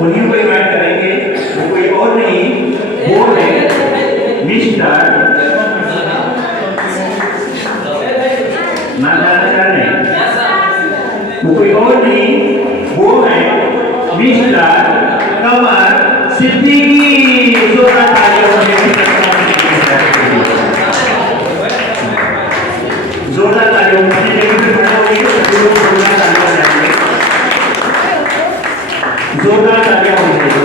उन्हीं को इनवाइट करेंगे। वो कोई और नहीं, वो है मिस्टर ना जाना चाह रहे, वो कोई और नहीं, वो है मिस्टर कमर सिद्दीकी। जोरदार तालियों से जोरदार तालियों से जोरदार तालियां होनी चाहिए,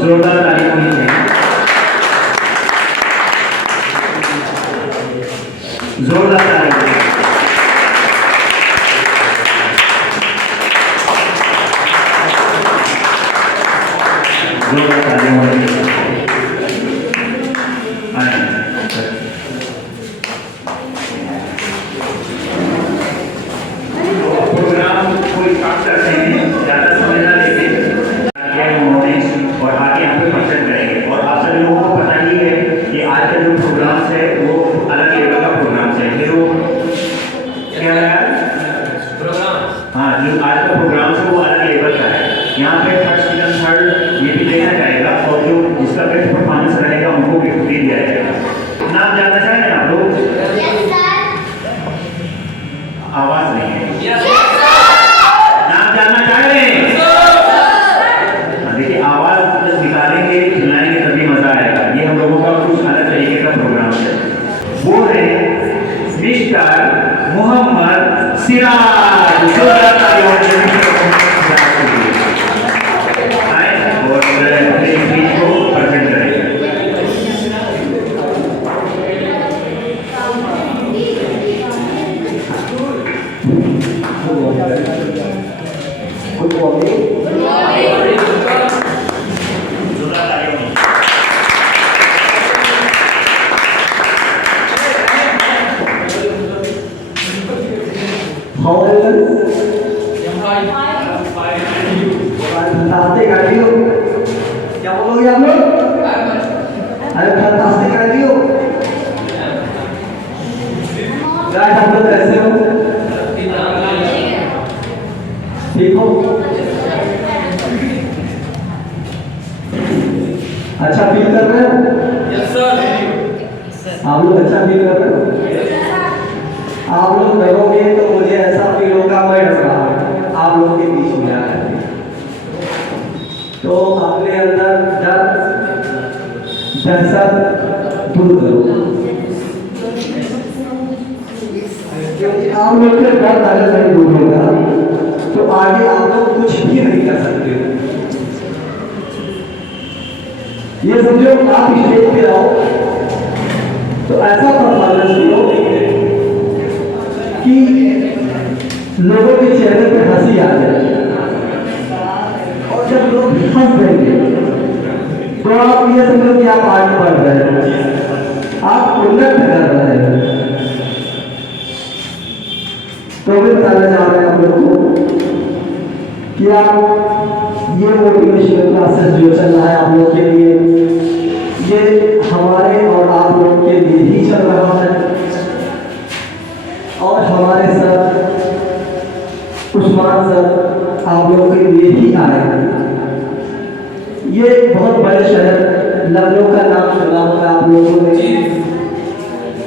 जोरदार तालियां होनी चाहिए, जोरदार तालियां, जोरदार तालियां होनी चाहिए। यहाँ पे फर्स्ट सेकंड थर्ड ये भी देखा जाएगा और जो जिसका बेस्ट परफॉर्मेंस रहेगा उनको गिफ्ट भी दिया जाएगा। नाम जानना चाहेंगे आप लोग? आवाज नहीं है। नाम जानना चाह रहे हैं? देखिए आवाज जब निकालेंगे खिलाएंगे तभी मजा आएगा। ये हम लोगों का कुछ अलग तरीके का प्रोग्राम है। वो है मिस्टर मोहम्मद सिराज। जोरदार तालियों से क्या बोलोगे आप लोग? अरे फैंटास्टिक कर लियो। गाइस आप लोग कैसे हो? ठीक हो? अच्छा फील कर रहे हो? Yes sir. आप लोग अच्छा फील कर रहे हो? आप लोग डरोगे तो मुझे ऐसा फील होगा मैं डर रहा हूं आप लोगों के बीच में आकर। तो अपने अंदर डर दहशत दूर करो, क्योंकि आप लोग के डर अगर नहीं दूर होगा तो आगे आप लोग कुछ भी नहीं कर सकते। ये समझो आप स्टेज पे आओ तो ऐसा परफॉर्मेंस करो कि लोगों के चेहरे पे हंसी आ जाए, और जब लोग हंस देंगे तो आप ये समझो कि आप आगे बढ़ रहे हैं, आप उन्नत कर रहे हैं। तो भी बताना चाह रहे हैं आप लोग को कि आप ये मोटिवेशनल क्लासेस जो चल रहा है आप लोग के लिए, ये हमारे और आप लोग के लिए ही चल रहा है। और हमारे सर उस्मान सर आप लोगों के लिए ही आए हैं। ये बहुत बड़े शहर लखनऊ का नाम सुना होगा आप लोगों ने,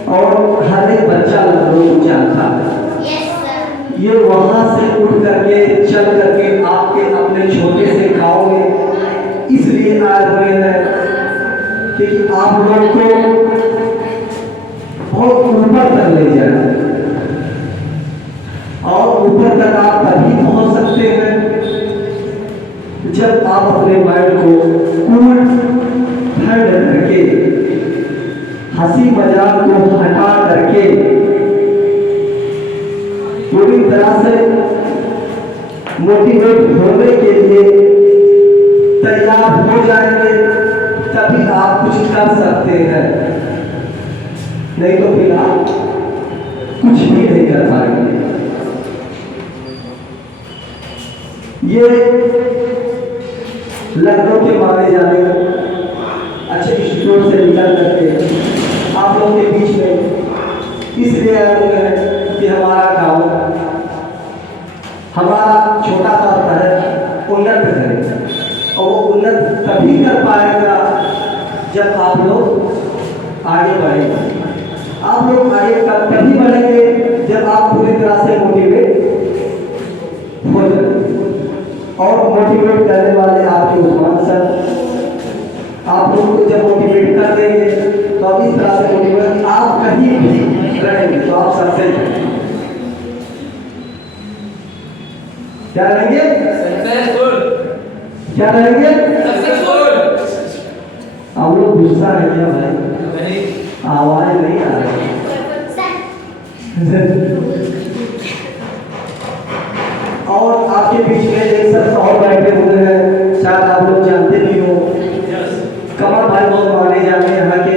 और हर एक बच्चा लखनऊ को जानता है। ये वहां से उठ करके चल करके आपके अपने छोटे से गांव में इसलिए आए हुए हैं कि आप लोग को बहुत ऊपर तक ले जाए, और ऊपर तक आप तभी पहुंच सकते हैं जब आप अपने माइंड को कूल ठंड करके, हंसी मजाक को हटा करके पूरी तरह से मोटिवेट होने के लिए तैयार हो जाएंगे, तभी आप कुछ कर सकते हैं। नहीं तो फिर आप कुछ भी नहीं कर पाएंगे। ये लखनऊ के माने जाने अच्छे इंस्टीट्यूट से निकल करके आप लोगों के बीच में इसलिए आए हुए हैं कि हमारा गांव, हमारा छोटा सा शहर उन्नत करे, और वो उन्नत तभी कर पाएगा जब आप लोग आगे बढ़ेंगे। आप लोग आगे तभी बढ़ेंगे जब आप पूरी तरह से मोटिवेट हो जाए, और मोटिवेट करने वाले आपके उस्मान सर आप लोग को जब मोटिवेट कर देंगे तो अब इस तरह से मोटिवेट आप कहीं भी रहेंगे तो आप सबसे क्या रहेंगे, क्या रहेंगे, आप लोग गुस्सा है क्या भाई, आवाज नहीं आ रही। और आपके बीच में एक शख्स और बैठे हुए हैं, शायद आप लोग जानते भी हो, कमर भाई बहुत माने जाते यहाँ के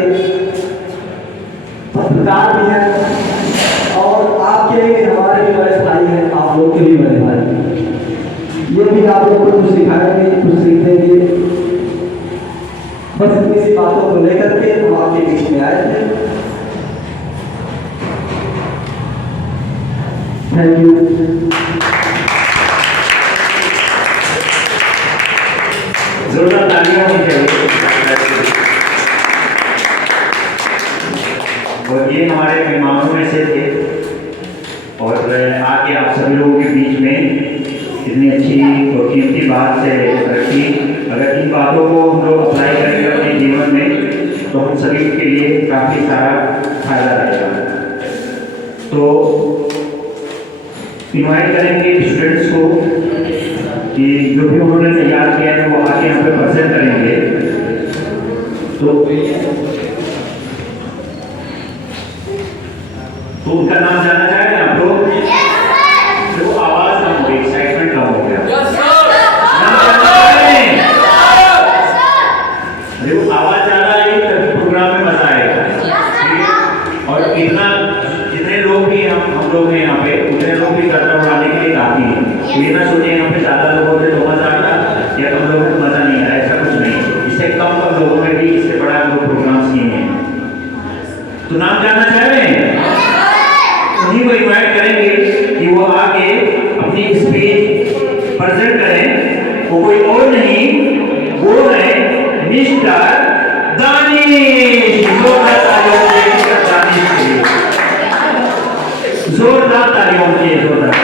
पत्रकार भी हैं, और आपके भी हमारे भी बड़े भाई हैं, आप लोग के भी बड़े भाई, ये भी आप लोग को कुछ सिखाएंगे, कुछ सीखेंगे। बस इतनी सी बातों को लेकर के हम आपके बीच में आए थे। Thank you. जोरदार तालियां होनी चाहिए। और ये हमारे मेहमानों में से थे, और आके आप सभी लोगों के बीच में इतनी अच्छी और कीमती बात से रखी। अगर इन बातों को हम लोग अप्लाई करेंगे अपने जीवन में तो हम सभी के लिए काफ़ी सारा फायदा रहेगा। तो इनवाइट करेंगे स्टूडेंट्स को कि जो भी उन्होंने तैयार किया है वो आके यहाँ पे प्रेजेंट करेंगे। तो उनका नाम जानना चाहेंगे आप लोग? देखो आवाज कम हो गई, एक्साइटमेंट कम हो गया। देखो आवाज ज्यादा आएगी तभी प्रोग्राम में मजा आएगा। और जितने लोग भी हम लोग हैं यहाँ पे, उतने लोग भी गर्दा उड़ाने के लिए काफी है। ये ना सोचिए यहाँ पे ज्यादा लोग होते तो मजा आता या कम लोगों को मजा नहीं आया, ऐसा कुछ नहीं। इससे कम लोगों में भी इससे बड़ा हम लोग प्रोग्राम्स किए हैं। तो नाम जानना चाह रहे हैं? उन्हीं को इनवाइट करेंगे कि वो आके अपनी स्पीच प्रेजेंट करें। वो कोई और नहीं, वो है मिस्टर दानिश। जोरदार तालियों से मिस्टर दानिश के लिए, जोरदार तालियों के लिए, जोरदार।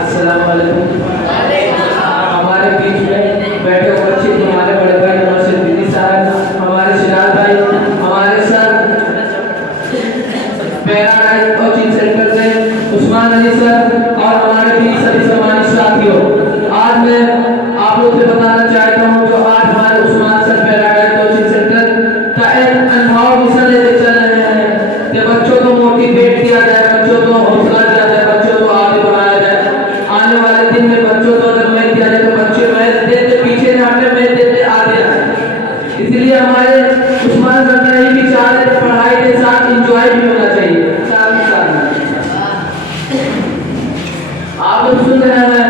अस्सलाम वालेकुम। हमारे बीच में बैठे हुए अच्छे हमारे बड़े भाई नौशद दीदी साहब, हमारे सिराज भाई, हमारे सर पैराडाइज कोचिंग सेंटर से उस्मान अली सर, और हमारे भी सभी सम्मानित साथियों, आज मैं आप लोग से बताना चाहता हूँ जो आज हमारे Usman sir paradise coaching centre का एक अनुभव मिशन लेके चल रहे हैं कि बच्चों को मोटिवेट किया जाए, बच्चों को हौसला दिया जाए, बच्चों को आगे बढ़ाया जाए। आने वाले दिन में बच्चों को अगर मैच दिया जाए तो बच्चे मैच देते पीछे न हटे, मैच देते आगे आए। इसलिए हमारे उस्मान सर का यही विचार है कि पढ़ाई के साथ एंजॉय भी होना चाहिए। आप लोग सुन रहे हैं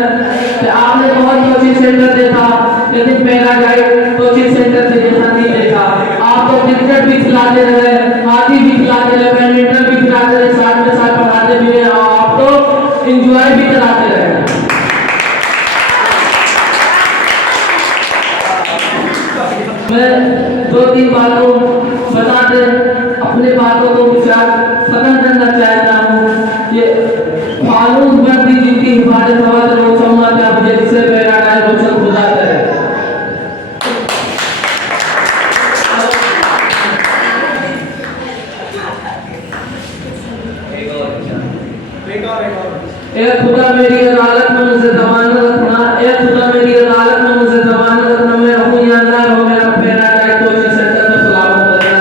कि आपने बहुत कोचिंग सेंटर देखा, लेकिन मेरा गाइड कोचिंग सेंटर से जैसा नहीं देखा। आप तो क्रिकेट भी खिलाते रहे, हॉकी भी खिलाते रहे, बैडमिंटन भी खिलाते रहे, साथ में साथ पढ़ाते भी रहे, और आप तो एंजॉय भी कराते रहे। मैं दो तीन बातों बताते अपने बातों को विचार खत्म करना चाहता हूँ। ये कानून बंदी जिनकी हिफाजत हवा लोग समाज का जिससे पैराडाइज रोशन खुदा करे। ए खुदा मेरी अदालत में मुझे जमानत रखना, ए खुदा मेरी अदालत में मुझे जमानत रखना, मैं रहूं या ना रहूं, मेरा पैराडाइज कोचिंग सेंटर को सलामत रखना।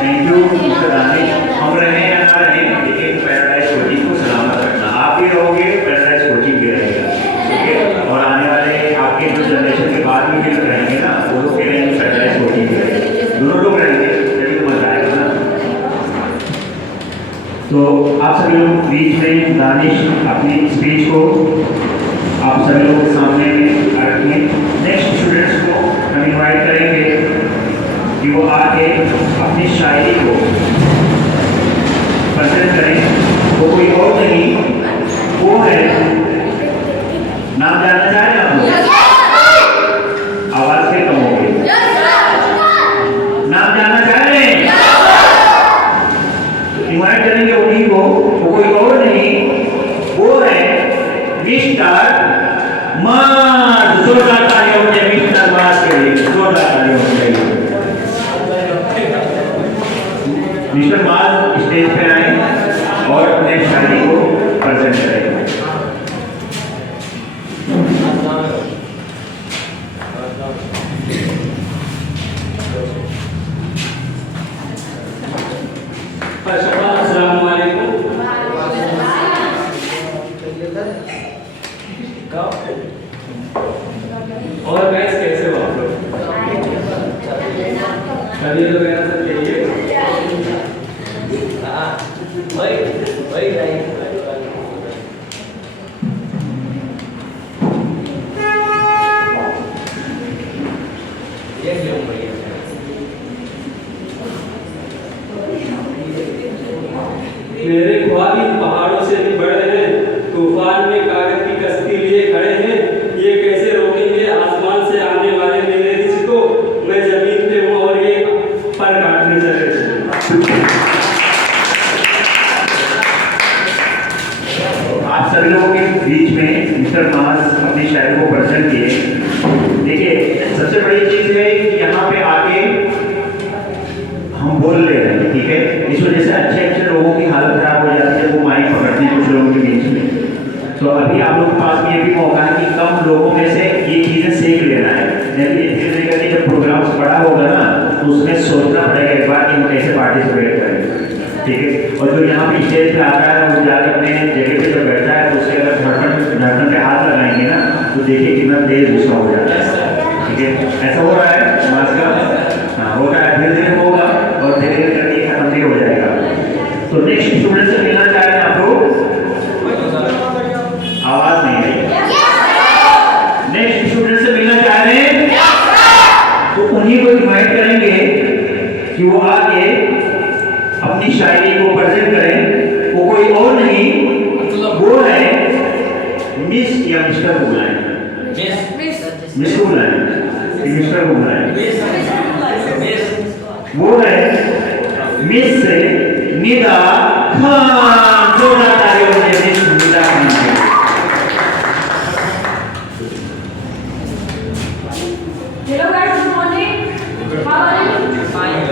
Thank you mister Danish. हम रहे या ना रहे, लेकिन पैराडाइज कोचिंग को सलामत रखना। आप भी रहोगे, पैराडाइज कोचिंग भी रहेगा, ठीक है। और आने वाले आपके जो जनरेशन के बाद भी जो रहेंगे ना, वो लोग भी रहेंगे, पैराडाइज कोचिंग भी रहेंगे, दोनों लोग रहेंगे। तो आप सभी लोग बीच में दानिश अपनी स्पीच को आप सभी लोग सामने रखें। नेक्स्ट स्टूडेंट्स को हम इनवाइट करेंगे कि वो आके अपनी शायरी को प्रेजेंट करें। वो कोई और नहीं, वो है, नाम जानना चाह रहे हैं आप? आवाज से कम हो गई। नाम जानना चाह रहे हैं? इनवाइट करेंगे उन्हीं को, वो कोई और नहीं, वो है मिस्टर मार्स। जोरदार तालियां हो जाए मिस्टर मार्स के लिए, जोरदार तालियां हो जाए। मिस्टर मार्स स्टेज पे आए और अपने शायरी को प्रेजेंट करें। अस्सलाम वालेकुम। और गाइस कैसे हो आप लोग? कभी तो मेरा सब चाहिए। हाँ वही गाइस। ये क्यों भैया? मेरे ख्वाब इन पहाड़ों से भी बड़े हैं, तूफान में कागज की कश्ती लिए खड़े हैं। ये कैसे रोकेंगे आसमान से आने वाले मेरे रिज़्क़ को? मैं जमीन पे हूँ और ये पर काटने चले। आप सभी लोगों के बीच में मिस्टर मार्स अपनी शायरी को प्रेजेंट किए। देखिए, सबसे बड़ी चीज है कि यहाँ पे आके हम बोल ले रहे हैं, ठीक है? इस वजह से अच्छे लोगों की हालत खराब हो जाती है, वो माइक पकड़ते हैं कुछ लोगों के बीच में। तो अभी आप लोगों के पास में ये भी मौका है कि कम लोगों में से ये चीज़ें सीख लेना है। जबकि धीरे धीरे जब प्रोग्राम्स बड़ा होगा ना, तो उसमें सोचना पड़ेगा एक बार कि हम कैसे पार्टिसिपेट करें, ठीक है? और जो यहाँ पे स्टेज पे आता है वो जाकर अपने जगह पे जब बैठता है तो उसके अगर धड़कन पे हाथ लगाएंगे ना, तो देखिए कितना तेज गुस्सा हो जाता है, ठीक है? ऐसा हो रहा है समाज का, हाँ हो रहा है, धीरे धीरे होगा और धीरे धीरे करके खत्म भी हो जाएगा। तो नेक्स्ट स्टूडेंट से मिलना चाह रहे हैं आप लोग? आवाज नहीं आई। नेक्स्ट स्टूडेंट से मिलना चाह रहे हैं? तो उन्हीं को इनवाइट करेंगे कि वो आके अपनी शायरी को प्रेजेंट करें। वो कोई और नहीं, वो है मिस या मिस्टर को बुलाएं। मिस को बुलाएं, मिस्टर को बुलाएं। वो है मिस निदा खान। जोरदार तालियां हो जाए मिस निदा खान के लिए। Hello guys, good morning. How are you? Fine.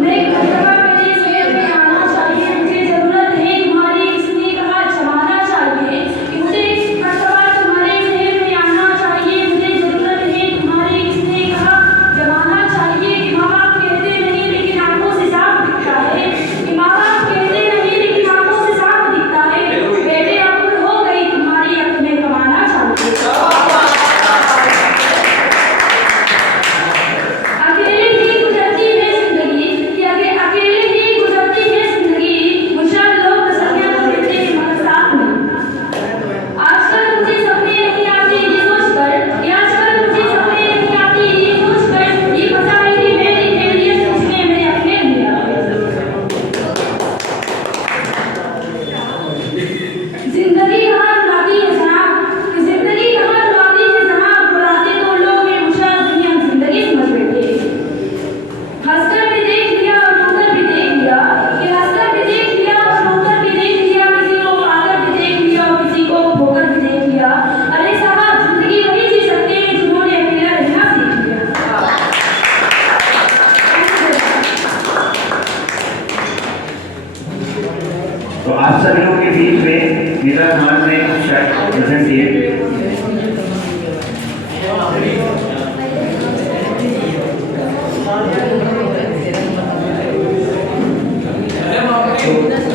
नहीं खतरा मेरे जेब में आना चाहिए, मुझे जरूरत है तुम्हारी, इसने कहा जमाना चाहिए कि मुझे खतरा तुम्हारे जेब में आना चाहिए, मुझे जरूरत है तुम्हारी, इसने कहा जमाना चाहिए। कि माँ बाप कहते नहीं लेकिन आंखों से साफ दिखता है, कि माँ बाप कहते नहीं लेकिन आंखों से साफ दिखता है। बेटे अब हो गई तुम्हारी, अब तुम्हें कमाना चाहिए। अकेले ही गुजरती है जिंदगी, कि अकेले ही गुजरती है जिंदगी, मुझे लोग तसल्लियां तो देते हैं मगर साथ नहीं। आजकल मुझे सपने नहीं आते ये सोचकर, कि आजकल मुझे सपने नहीं आते ये सोचकर, ये फंसा मेरी मेरी खैरियत उसने मेरे अपने लिया। जिंदगी कहाँ रुलाती है जनाब, कि जिंदगी कहाँ रुलाती है जनाब, रुलाते तो लोग हैं मुझे दुनिया जिंदगी समझ बैठे। हंसकर भी देख लिया और रोकर भी देख लिया, कि हंसकर भी देख लिया और रोकर भी देख लिया, किसी को पाकर भी देख लिया और किसी को खोकर भी देख लिया। अरे साहब जिंदगी वही जी सकते हैं जिन्होंने अकेला रहना सीख लिया। तो आप सभी लोगों के बीच में निदा खान ने शायद प्रेजेंट किए।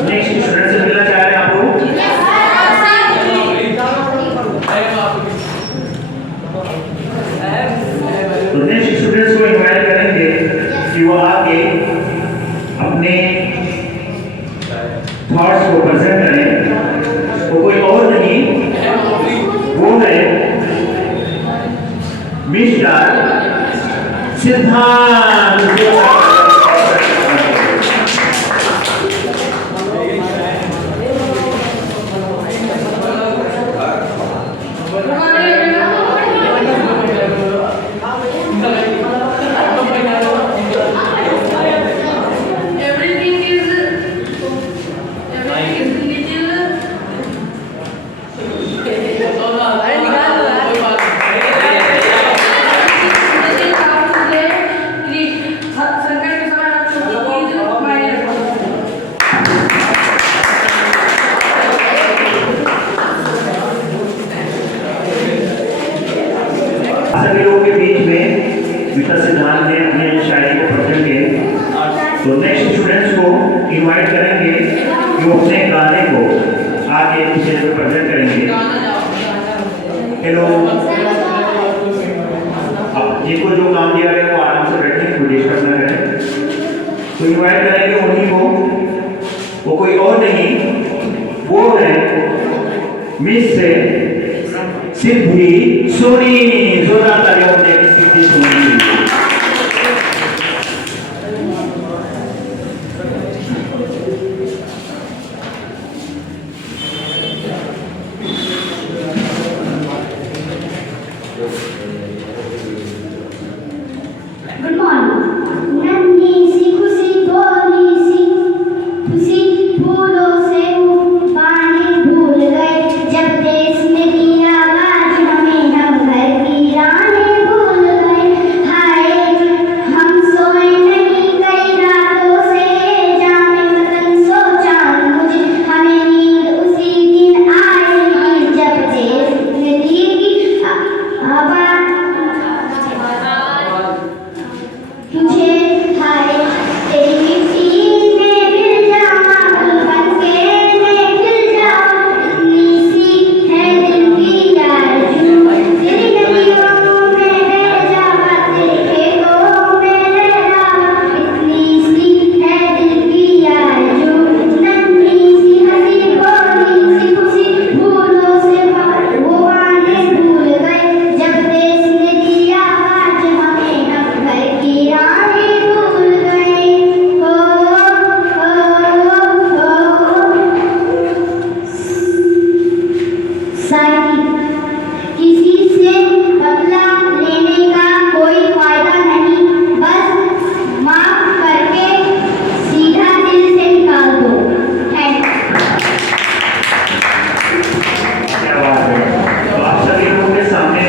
नेक्स्ट स्टूडेंट से मिलना चाह रहे हैं आप लोग? थॉट्स को प्रेजेंट करें वो कोई और नहीं, वो है मिस्टर सिद्धांत। सभी लोगों के बीच में मिस्टर सिद्धांत ने अपनी शायरी को प्रेजेंट किए, तो नेक्स्ट स्टूडेंट्स को इनवाइट करेंगे कि वो अपने गाने को आगे स्टेज पर प्रेजेंट करेंगे। हेलो, अब जिनको जो काम दिया गया वो आराम से बैठे, कोई डिस्टर्ब ना करें। तो इनवाइट करेंगे उन्हीं को, वो कोई और नहीं, वो है मिस से सिद्धि सोनी। जोरदार तालियां होते हैं सिद्धि सोनी के लिए। Good morning. नन्ही सी खुशी भोली सी खुशी फूलों से पानी भूल गए, जब देश ने दिया आवाज हमें हम घर की रानी भूल गए। हाय हम सोए नहीं कई रातों से, जाने वतन सोचा मुझे, हमें नींद उसी दिन आएगी जब देश ने दी आवाज तुझे। हाय तेरी मिट्टी में गिर जाऊं, बनके मैं खिल जाऊं, इतनी सी है दिल की आरज़ू, तेरी नदियों में बह जाऊं, तेरे खेतों में लहराऊं, इतनी सी है दिल की आरज़ू। नन्ही सी हंसी भोली सी खुशी फूलों से वो आने भूल गए, जब देश ने दिया आवाज हमें हम घर की रानी भूल गए। हो शायरी। किसी से बदला लेने का कोई फायदा नहीं, बस माफ करके सीधा दिल से निकाल दो। थैंक क्या बात है। तो आप सभी लोगों के सामने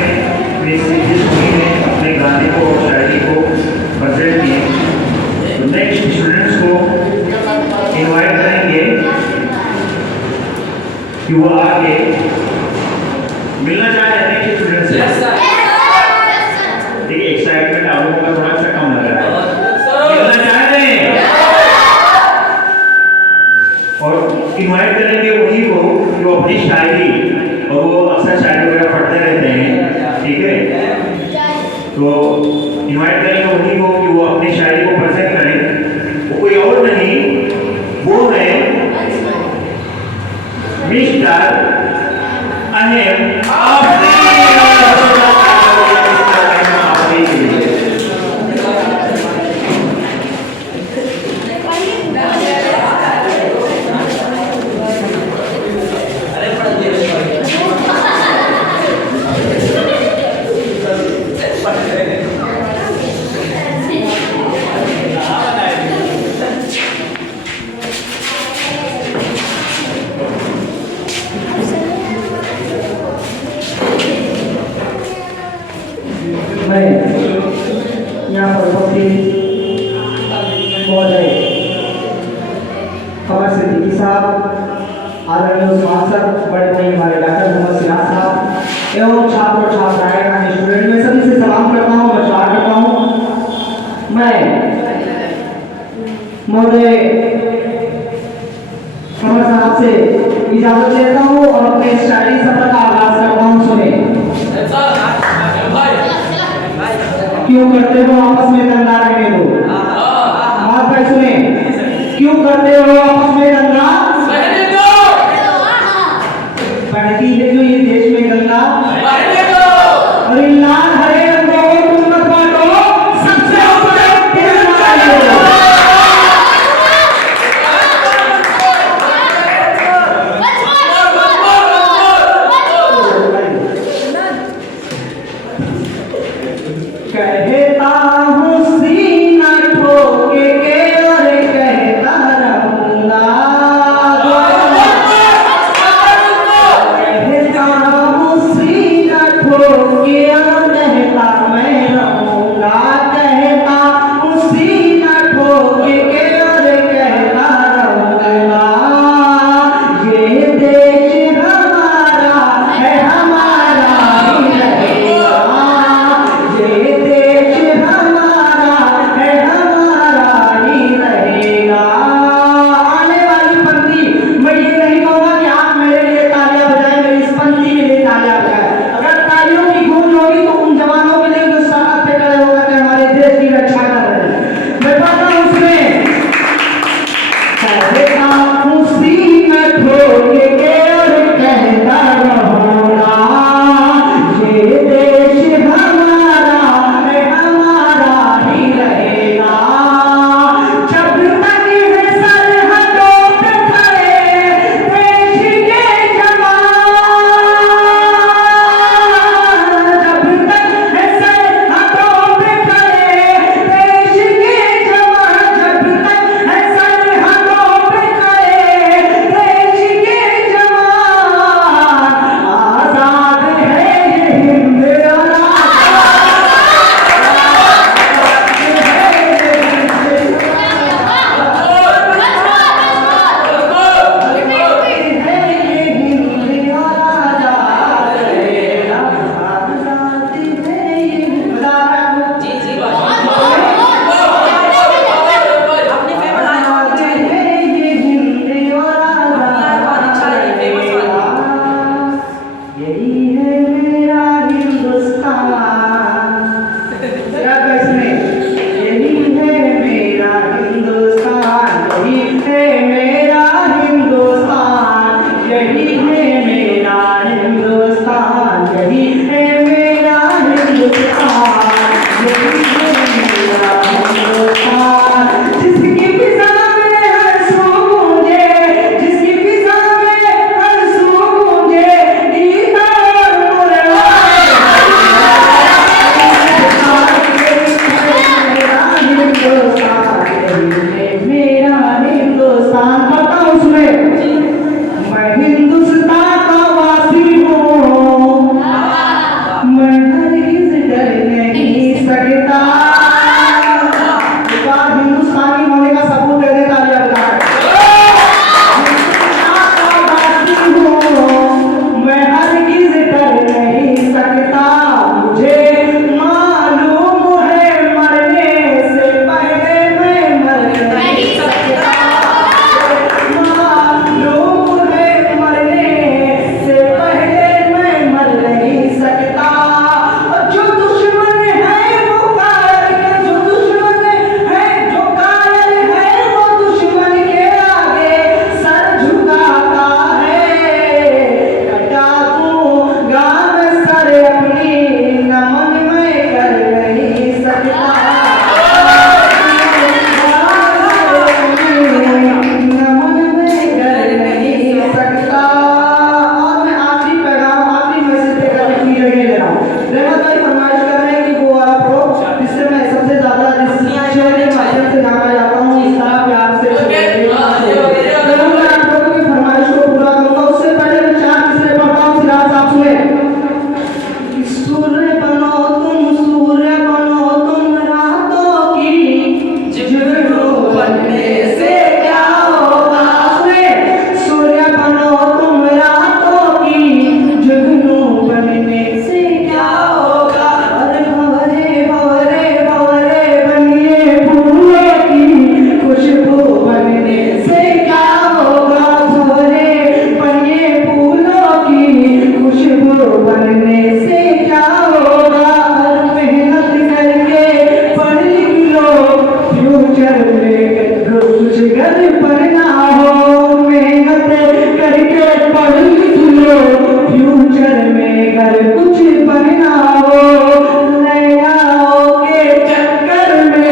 मिस सिद्धि सोनी ने अपने गाने को और शायरी को प्रेजेंट किए, तो नेक्स्ट स्टूडेंट्स को इनवाइट करेंगे कि वो आगे मिलना चाह रहे हैं नेक्स्ट स्टूडेंट से। देखिए एक्साइटमेंट आप लोगों का थोड़ा सा कम लग रहा है, मिलना चाह रहे हैं और इनवाइट करेंगे उन्हीं को जो अपनी शायरी, और वो अक्सर शायरी वगैरह पढ़ते रहते हैं, ठीक है। तो इनवाइट करेंगे उन्हीं को कि वो अपनी शायरी को प्रेजेंट करें, वो कोई और नहीं, वो है मिस्टर अनिल आफरीदी। मैं यहाँ पर उपस्थित महोदय खबर सिद्दीकी साहब, आदरणीय उस्मान सर, बड़े भाई हमारे डॉक्टर मोहम्मद सिराज साहब एवं छात्र और छात्राएं अन्य स्टूडेंट, मैं सभी से सलाम करता हूँ, नमस्कार करता हूँ। मैं महोदय खबर साहब से इजाजत लेता हूँ और अपने शायरी सफर का आगाज करता हूँ। सुने क्यों करते हो आपस में दंगा रहने दो। बात भाई सुने, क्यों करते हो आपस में दंगा मेरा हिंदुस्तान, यही है मेरा हिंदुस्तान, यही है मेरा हिंदुस्तान, यही है मेरा हिंदुस्तान। जिसकी फिजा में हर सू गूंजे, जिसकी फिजा में हर सू गूंजे, गीता और कुरान। मेरा हिंदुस्तान बताओ उसमें, मैं हिंदुस्तान का वासी हूँ, मैं हरगिज़ डर नहीं सकता। एक बार हिंदुस्तानी होने का सबूत दे देता है हिंदुस्तान का वासी हूँ, मैं हरगिज़ डर नहीं सकता। मुझे मालूम है मरने से पहले मैं मर नहीं सकता। मालूम है मरने से पहले मैं मर नहीं सकता। और जो दुश्मन है वो कायल है, जो दुश्मन है जो कायल है वो दुश्मन के आगे सर झुकाता है। कटा दूंगा मैं सर अपनी, नमन मैं कर नहीं सकता। नमन मैं कर नहीं सकता। और मैं आखिरी पैगाम, आखिरी मैसेज देकर अपनी जगह ले रहा हूँ। रहमत भाई फरमाइश कर रहे हैं कि वो वाला प्रो जिससे मैं सबसे ज्यादा जिस शेर के माध्यम से गाना जाता हूँ, इस तरह प्यार से जरूर मैं आप लोगों की फरमाइश को पूरा करूंगा। उससे पहले मैं चार मिसरे पढ़ता हूँ, सिराज साहब सुने। सूर्य बनो तुम रातों की, जुगनू बनने से क्या होगा। सुने, सूर्य बनो तुम रातों की, जुगनू बनने से क्या होगा। अरे भंवरे भंवरे भंवरे बनिए फूलों की, खुशबू बनने से क्या होगा। भंवरे बनिए फूलों की, खुशबू बनने से क्या होगा। हर मेहनत करके पढ़ लिख लो, फ्यूचर में कुछ घर बनना हो। मेहनत करके पढ़ लिख लो, फ्यूचर में घर कुछ बनना हो। नैयाओं के चक्कर में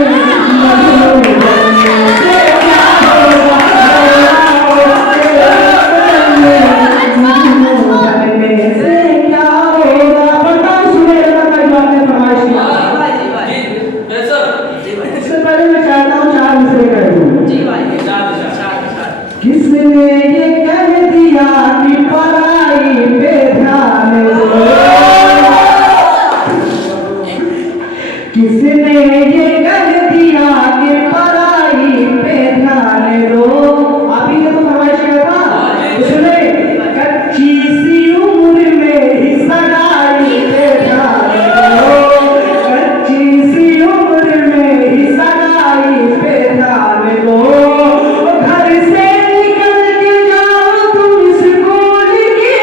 मजनू बनने से क्या होगा। नैयाओं के चक्कर में मजनू बनने से क्या होगा। बताओ सुने का जवाब में फरमाइश किया। इससे पहले मैं चाहता हूँ चार मिसरे कर दूँ। किसने ये कह दिया कि पराई पे ध्यान दो, किसने ये कह दिया कि पराई पे ध्यान दो। अभी ने तो फरमाइश किया था, उसने कच्ची सी उम्र में ही सगाई पे ध्यान दो, कच्ची सी उम्र में ही सगाई पे ध्यान दो। घर से निकल के जाओ तुम स्कूल की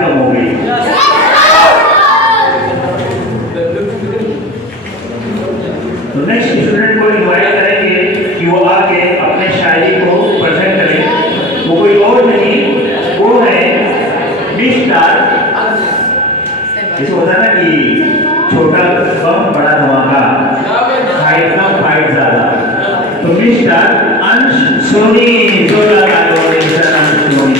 कम हो गई। तो नेक्स्ट स्टूडेंट को इनवाइट करेंगे कि वो आके अपने शायरी को प्रेजेंट करें। वो कोई और नहीं, वो है मिस्टर, इसको होता है ना कि छोटा बम बड़ा धमाका, फाइट कम फाइट ज्यादा। तो मिस्टर अंश सोनी, जोरदार तालियों से मिस्टर अंश सोनी।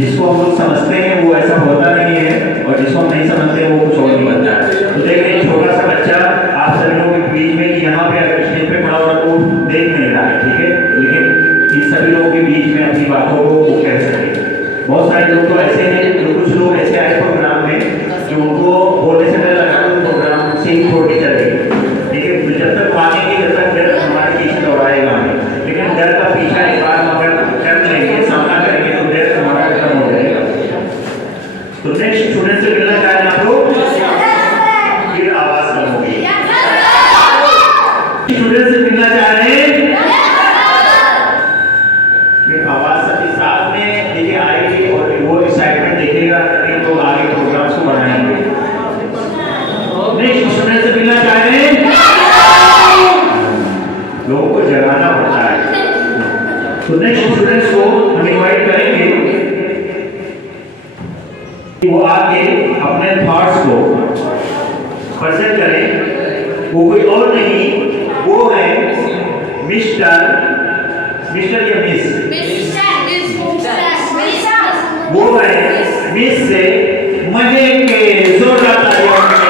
जिसको हम लोग समझते हैं वो ऐसा होता नहीं है, और जिसको हम नहीं समझते वो कुछ और नहीं बनता है। तो देखिए एक छोटा सा बच्चा आप सभी लोगों के बीच में कि यहाँ पे अगर स्टेज पे खड़ा हो रहा है तो देख नहीं रहा है, ठीक है, लेकिन इन सभी लोगों के बीच में अपनी बातों को वो कह सके। बहुत सारे लोग तो ऐसे हैं, जो कुछ लोग ऐसे आए प्रोग्राम में जो उनको बोलने से पहले लगा प्रोग्राम से ही छोड़ के चले गए, ठीक है। जब तक मानेंगे तब तक डर हमारे पीछे दौड़ाएगा, लेकिन डर का पीछा एक बार अगर कर लेंगे, सामना करेंगे तो डर हमारा खत्म हो जाएगा। तो नेक्स्ट स्टूडेंट से मिलना चाहें आप लोग, फिर आवाज कम होगी। स्टूडेंट से मिलना चाह रहे हैं, फिर आवाज सबके साथ में देखिए आएगी और वो एक्साइटमेंट देखेगा, तभी तो आगे प्रोग्राम्स को बढ़ाएंगे। नेक्स्ट स्टूडेंट से मिलना चाह रहे हैं, लोगों को जगाना पड़ता है। तो नेक्स्ट स्टूडेंट्स को हम इनवाइट करेंगे कि वो आके अपने थॉट्स को प्रेजेंट करें। वो कोई और नहीं, वो है मिस्टर या मिस, वो है मिस से महक के जोरदार तालियों से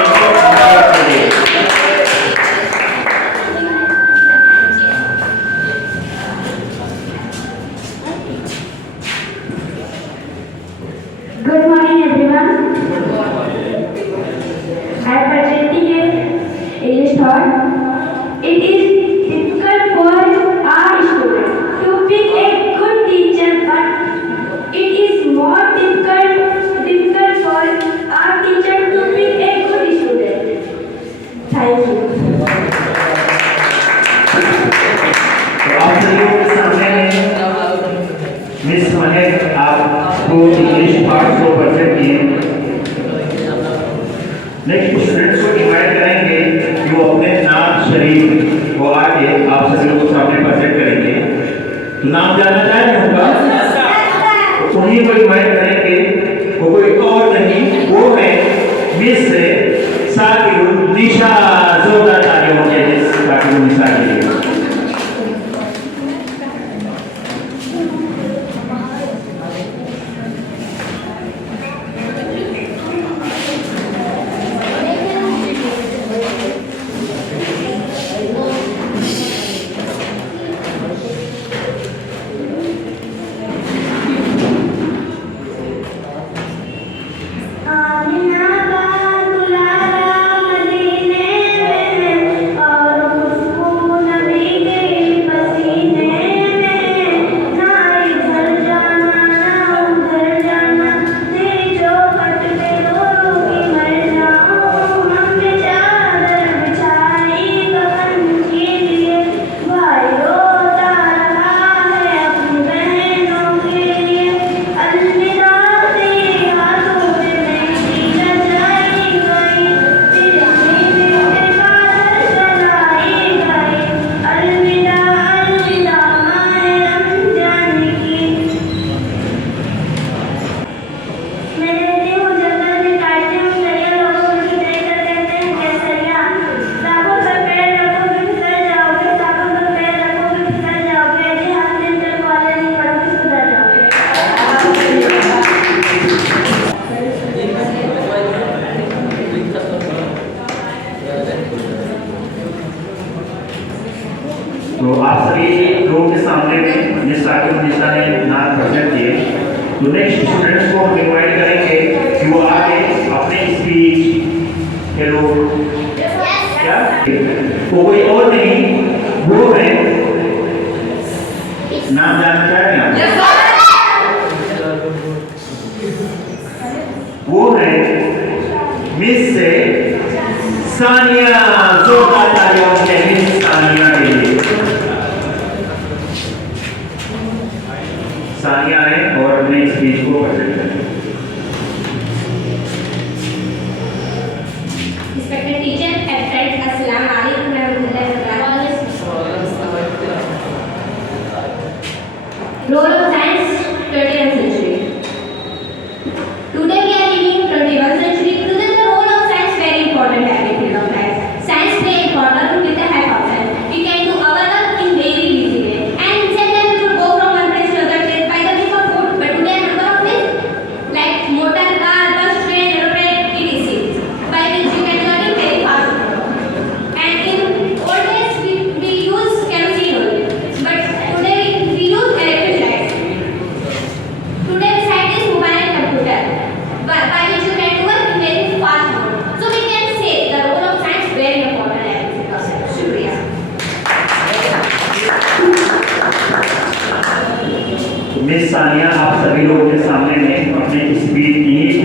Good morning, everyone. I am presenting a English thought. It is difficult for our students to pick a good teacher, but it is more difficult for our teacher to pick a good student. Thank you. तो आप सभी के सामने miss महक आपको English part को present किए। Next students को invite करेंगे कि वो अपने नाम शरीफ को आके आप सभी लोगों के सामने प्रेजेंट करेंगे। तो नाम जानना चाहेंगे उनका, तो उन्हीं को इनवाइट करेंगे। वो कोई और नहीं, वो है मिस साकिरुल निशा। जोरदार तालियों से मिस साकिरुल निशा के लिए। और खुशबू नबी नाम जानना चाहेंगे आप? वो है मिस से सानिया। जोरदार तालियों से मिस सानिया के लिए। सानिया है और अपने स्पीच को प्रेजेंट करें। Respected teacher, Assalamu alaikum warahmatullahi wabarakatuh. Role of science, 20th century. Today we are living 21st century. Today the role of science very important in every field of life. Science play important with the help of science. We can do our work in very easy way. And instead we could go from one place to other place by the help of food. But today number of things like motor car, bus, train, aeroplane, etc. By which we can journey very fast. And in old days we use kerosene oil. But today we use electric lights. Today the science is mobile and computer. By which you can do work in very fast mode. So we can say the role of science very important in every field of life. Shukriya. Miss Sania आप सभी लोगों के सामने में अपने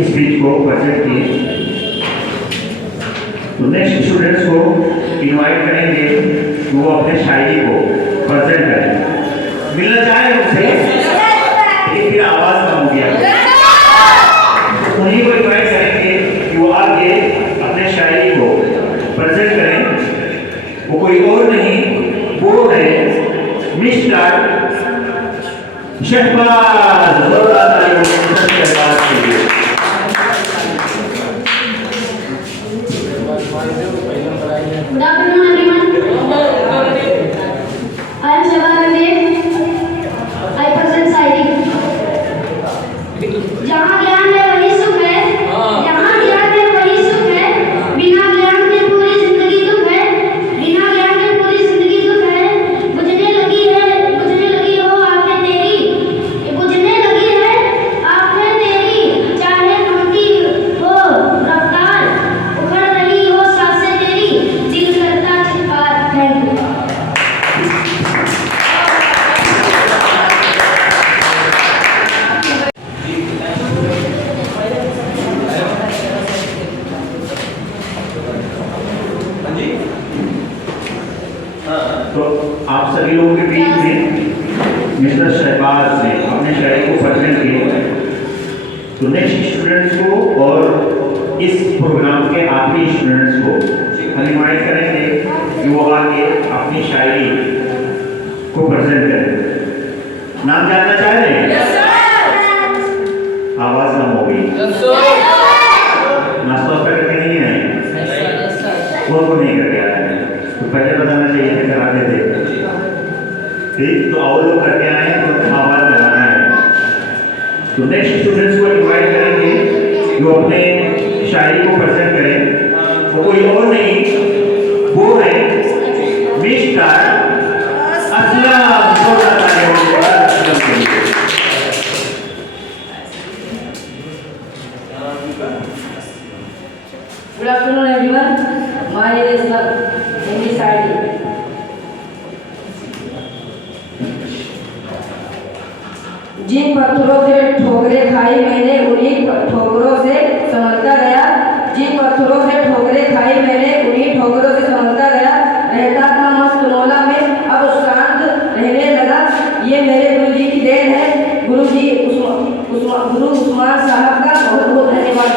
speech को present किए। तो नेक्स्ट स्टूडेंट्स को इनवाइट करेंगे कि वो अपने शायरी को प्रेजेंट करें। मिलना चाहे मुझसे? लेकिन फिर आवाज कम हो गया। उन्हीं को इनवाइट करेंगे कि वो आगे अपने शायरी को प्रेजेंट करें। वो कोई और नहीं, वो है मिस्टर शहबाज। जोरदार तालियों से मिस्टर शहबाज के लिए। Good afternoon, everyone. I am Shahbaz Ramesh. I present शायरी। जहाँ ज्ञान है वही सुख है, जहाँ ज्ञान है वही सुख है, बिना ज्ञान के पूरी जिंदगी दुख है, बिना ज्ञान के पूरी जिंदगी दुख है। बुझने लगी हो आंखें तेरी, बुझने लगी है आंखें तेरी, चाहे थमती हो रफ्तार, उखड़ रही हो सांसें तेरी, दिल करता चित्कार। Thank you. तो आप सभी लोगों के बीच में मिस्टर शहबाज ने अपने शायरी को प्रेजेंट किए। तो नेक्स्ट स्टूडेंट्स को और इस प्रोग्राम के आखिरी स्टूडेंट्स को हम इनवाइट करेंगे कि वो आगे अपनी शायरी को प्रेजेंट करें। नाम जानना चाह रहे हैं? आवाज कम हो गई। नाश्ता करके नहीं आए? कौन को नहीं करके आया है? तो पहले बताना चाहिए थे, कराते थे। ठीक, तो और लोग करके आए हैं तो आवाज लगाना है। तो नेक्स्ट स्टूडेंट्स को इनवाइट करेंगे जो अपने शायरी को प्रेजेंट करें। वो कोई और नहीं, वो है मिस्टर असलम। जोरदार तालियों से असलम के लिए। Good afternoon, everyone. My name is English शायरी। जिन पत्थरों से ठोकरें खाई मैंने उन्हीं ठोकरों से संभलता गया, जिन पत्थरों से ठोकरें खाई मैंने उन्हीं ठोकरों से संभलता गया। रहता था मस्त मौला में, अब शांत रहने लगा। ये मेरे गुरु जी की देन है। गुरु उस्मान साहब का बहुत बहुत धन्यवाद।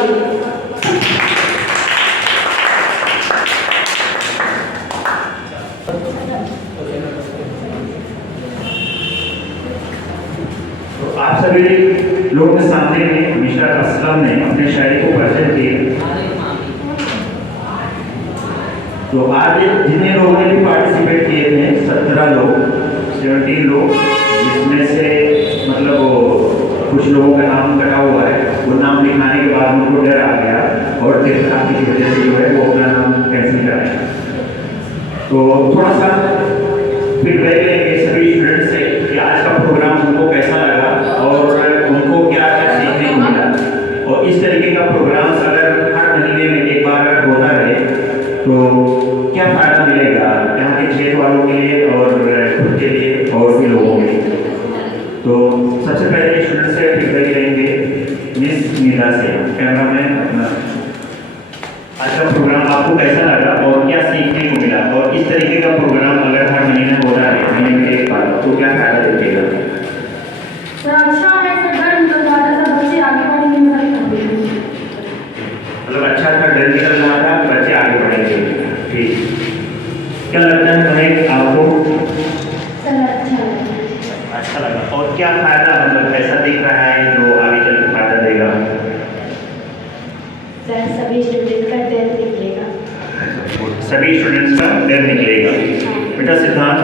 आप सभी लोगों के सामने में मिस्टर असलम ने अपने शायरी को प्रेजेंट किया। तो आज जितने लोगों ने भी पार्टिसिपेट किए थे 17 लोग, 17 लोग, जिसमें से मतलब कुछ लोगों का नाम कटा हुआ है। वो नाम लिखाने के बाद उनको डर आ गया और तीर्थता की वजह से जो है वो अपना नाम कैंसिल कराया। तो थोड़ा सा फीडबैक लेंगे सभी स्टूडेंट्स से कि आज का प्रोग्राम उनको कैसा लगा और उनको क्या क्या सीखने को मिला। और इस तरीके का प्रोग्राम अगर हर महीने में एक बार अगर होता रहे तो क्या फ़ायदा मिलेगा यहाँ के क्षेत्र वालों के लिए और खुद के लिए और भी लोगों के लिए। क्या फायदा मतलब ऐसा दिख रहा है जो आगे चल के फायदा देगा? सर सभी स्टूडेंट का टेस्ट निकलेगा। सभी स्टूडेंट्स का डर निकलेगा। बेटा सिद्धांत,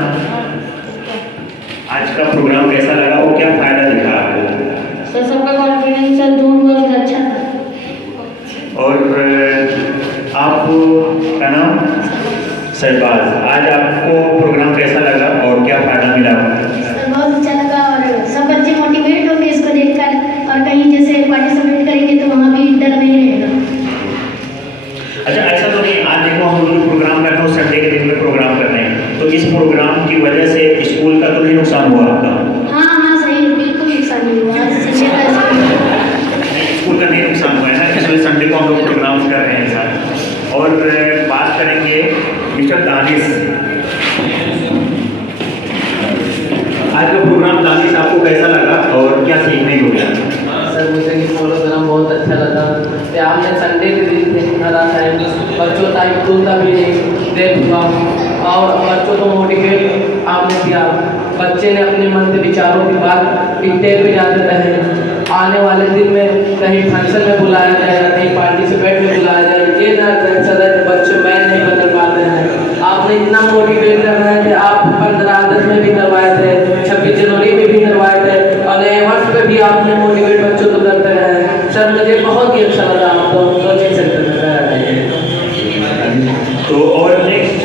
आज का प्रोग्राम कैसा लगा और क्या फायदा दिखा आपको? सर सबका कॉन्फिडेंस सर बहुत अच्छा था। और आपका नाम? सरबाज, आज आपको प्रोग्राम कैसा लगा और क्या फायदा मिला? सर बहुत अच्छा लगा और सब बच्चे मोटिवेट होंगे इसको देखकर और कहीं जैसे पार्टिसिपेट करेंगे तो वहाँ भी डर नहीं रहेगा। अच्छा, ऐसा तो नहीं, आज देखो हम लोग प्रोग्राम कर रहे हो, संडे के दिन में प्रोग्राम कर रहे हैं, तो इस प्रोग्राम की वजह से स्कूल का तो नहीं नुकसान हुआ आपका? हाँ सही, बिल्कुल नुकसान नहीं हुआ। स्कूल का नहीं नुकसान हुआ है ना, इसलिए संडे को हम लोग प्रोग्राम कर रहे हैं साथ। और बात करेंगे मिस्टर दानिश, आज का प्रोग्राम दानिश आपको कैसा लगा और क्या सीखने को मिला? सर मुझे ये प्रोग्राम बहुत अच्छा लगा। कि आपने संडे के दिन थे हरा टाइम बच्चों का इम्प्रूव भी देख हुआ और बच्चों को मोटिवेट आपने किया। बच्चे ने अपने मन के विचारों की बात इंटेक पे जाते रहे। आने वाले दिन में कहीं फंक्शन में बुलाया जाए, कहीं पार्टिसिपेट में बुलाया जाए, ये ना बच्चे मैच नहीं बदल पाते हैं। आपने इतना मोटिवेट करना है कि आप 15 अगस्त में भी करवाए थे, 26 जनवरी में भी करवाए थे और नए वर्ष पे भी आपने मोटिवेट बच्चों को करते रहे। सर मुझे बहुत ही अच्छा लगा आपको कोचिंग सेंटर में कराया। तो और नेक्स्ट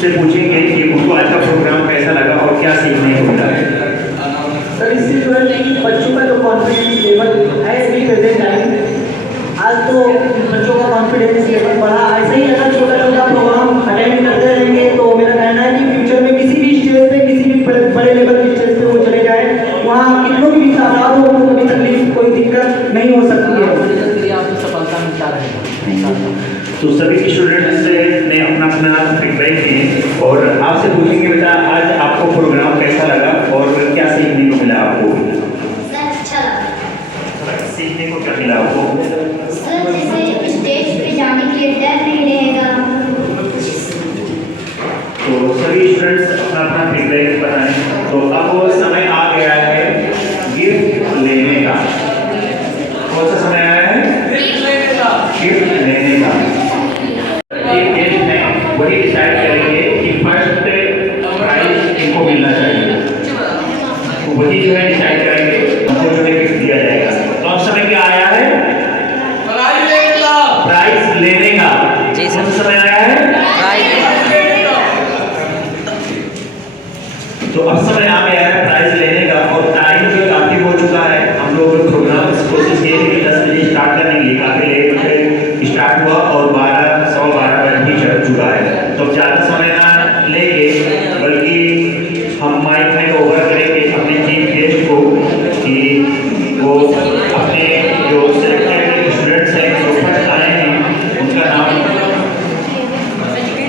से पूछेंगे कि उनको आज का प्रोग्राम कैसा लगा और क्या सीखने को मिला? सर इससे जो है कि बच्चों का जो कॉन्फिडेंस लेवल है अभी प्रेजेंट टाइम, आज तो बच्चों का कॉन्फिडेंस लेवल बढ़ा। ऐसे ही अगर छोटा छोटा प्रोग्राम अटेंड करते रहेंगे तो मेरा कहना है कि फ्यूचर में किसी भी स्टेज पे, किसी भी बड़े लेवल की स्टेज पे वो चले जाए, वहाँ कितनों भी आजाद हो, उनको कभी तकलीफ कोई दिक्कत नहीं हो सकती है। आपको सफलता मिलता रहेगा। तो सभी स्टूडेंट्स ने अपना अपना फीडबैक दिए और आपसे पूछेंगे बेटा आज आपको प्रोग्राम कैसा लगा और क्या सीखने को मिला आपको? सर अच्छा लगा। सीखने को क्या मिला आपको? सर जैसे स्टेज पे जाने के लिए डर नहीं रहेगा। तो सभी स्टूडेंट्स अपना अपना फीडबैक बताएं। तो अब समय आ गया है गिफ्ट लेने का। कौन सा समय आया है? गिफ्ट लेने का। एक टेस्ट में वही डिसाइड करेंगे कि फर्स्ट प्राइज इनको मिलना चाहिए, तो वही जो है डिसाइड करेंगे, उनको जो है गिफ्ट दिया जाएगा। तो अब समय क्या आया है? प्राइज लेने का। कौन सा समय आया है? तो अब समय आ गया है प्राइज लेने का और टाइम जो काफी हो चुका है। हम लोग प्रोग्राम कोशिश किए कि 10 बजे स्टार्ट करने के लिए, काफी लेट से स्टार्ट हुआ और 12 सवा 12 बजे भी चल चुका है। तो ज़्यादा समय ना लेके बल्कि हम माइक में ओवर करेंगे अपने चीफ गेस्ट को कि वो अपने जो सिलेक्टेड स्टूडेंट्स हैं जो फर्स्ट आए हैं उनका नाम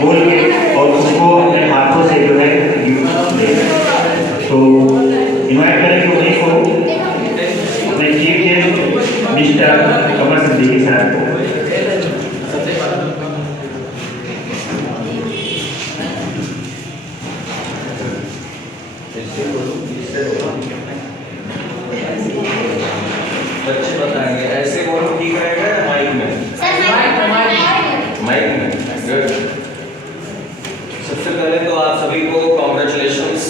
बोल के और उसको अपने हाथों से जो है गिफ्ट दे। तो इन्वाइट करेंगे उन्हीं को, अपने चीफ गेस्ट मिस्टर कमर सिद्दीकी साहब को। बच्चे बताएंगे, ऐसे बोलो ठीक रहेगा या माइक में? माइक में। गुड। सबसे पहले तो आप सभी को कॉन्ग्रेचुलेशंस,